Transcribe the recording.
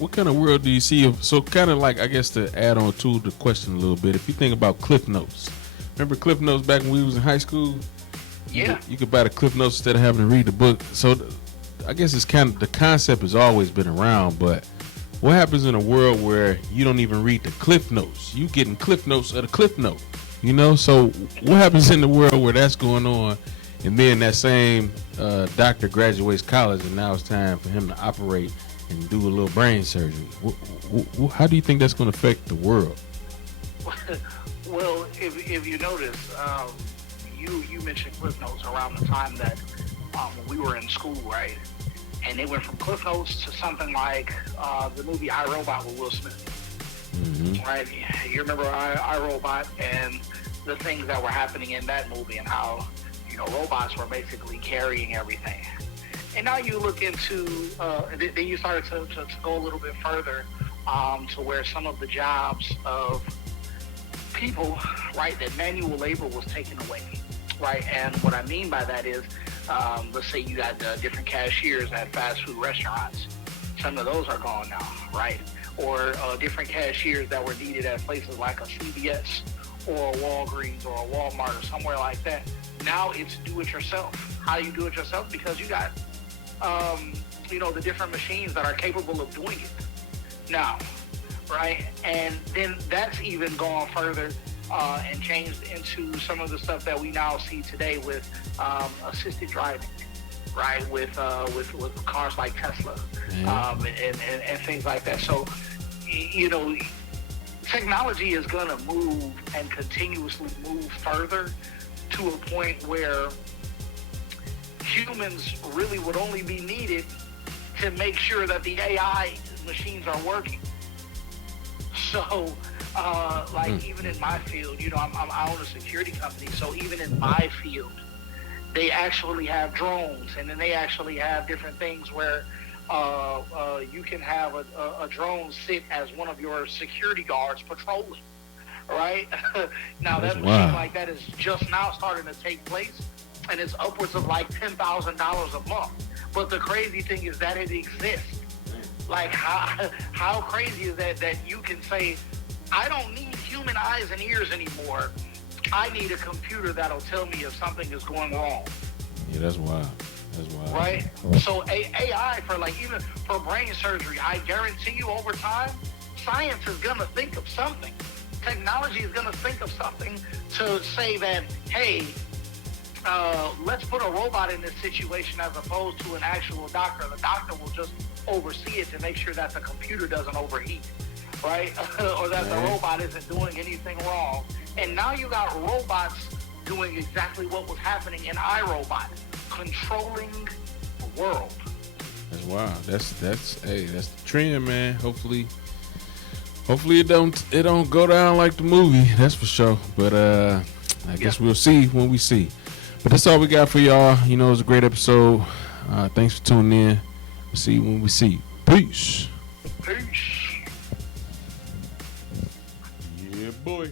What kind of world do you see? So kind of like, I guess, to add on to the question a little bit, if you think about Cliff Notes, remember Cliff Notes back when we was in high school? Yeah. You could buy the Cliff Notes instead of having to read the book. So I guess it's kind of, the concept has always been around, but what happens in a world where you don't even read the Cliff Notes? You getting Cliff Notes of the Cliff Note, you know? So what happens in the world where that's going on, and then that same doctor graduates college, and now it's time for him to operate and do a little brain surgery? How do you think that's going to affect the world? Well, if you notice, you mentioned Cliff Notes around the time that when we were in school, right? And they went from Cliff Notes to something like the movie I, Robot with Will Smith. Mm-hmm. Right? You remember I, Robot and the things that were happening in that movie and how, robots were basically carrying everything. And now you look into, then you started to go a little bit further to where some of the jobs of people, right, that manual labor was taken away, right? And what I mean by that is, let's say you got different cashiers at fast food restaurants. Some of those are gone now, right? Or different cashiers that were needed at places like a CVS or a Walgreens or a Walmart or somewhere like that. Now it's do it yourself. How do you do it yourself? Because you got, the different machines that are capable of doing it now, right? And then that's even gone further and changed into some of the stuff that we now see today with assisted driving, right? With cars like Tesla and things like that. So, technology is going to move and continuously move further to a point where humans really would only be needed to make sure that the AI machines are working. So, even in my field, I own a security company, so even in my field, they actually have drones, and then they actually have different things where you can have a drone sit as one of your security guards patrolling, right? Now, that machine like that is just now starting to take place, and it's upwards of like $10,000 a month. But the crazy thing is that it exists. Like, how crazy is that you can say, I don't need human eyes and ears anymore. I need a computer that'll tell me if something is going wrong. Yeah, that's wild. Right? So AI even for brain surgery, I guarantee you over time, science is going to think of something. Technology is going to think of something to say that, hey, let's put a robot in this situation as opposed to an actual doctor. The doctor will just oversee it to make sure that the computer doesn't overheat, right? Or that the robot isn't doing anything wrong. And now you got robots doing exactly what was happening in iRobot, controlling the world. That's wild. That's the trend, man. Hopefully it don't go down like the movie. That's for sure. But I guess we'll see when we see. But that's all we got for y'all. It was a great episode. Thanks for tuning in. We'll see you when we see you. Peace. Peace. Yeah, boy.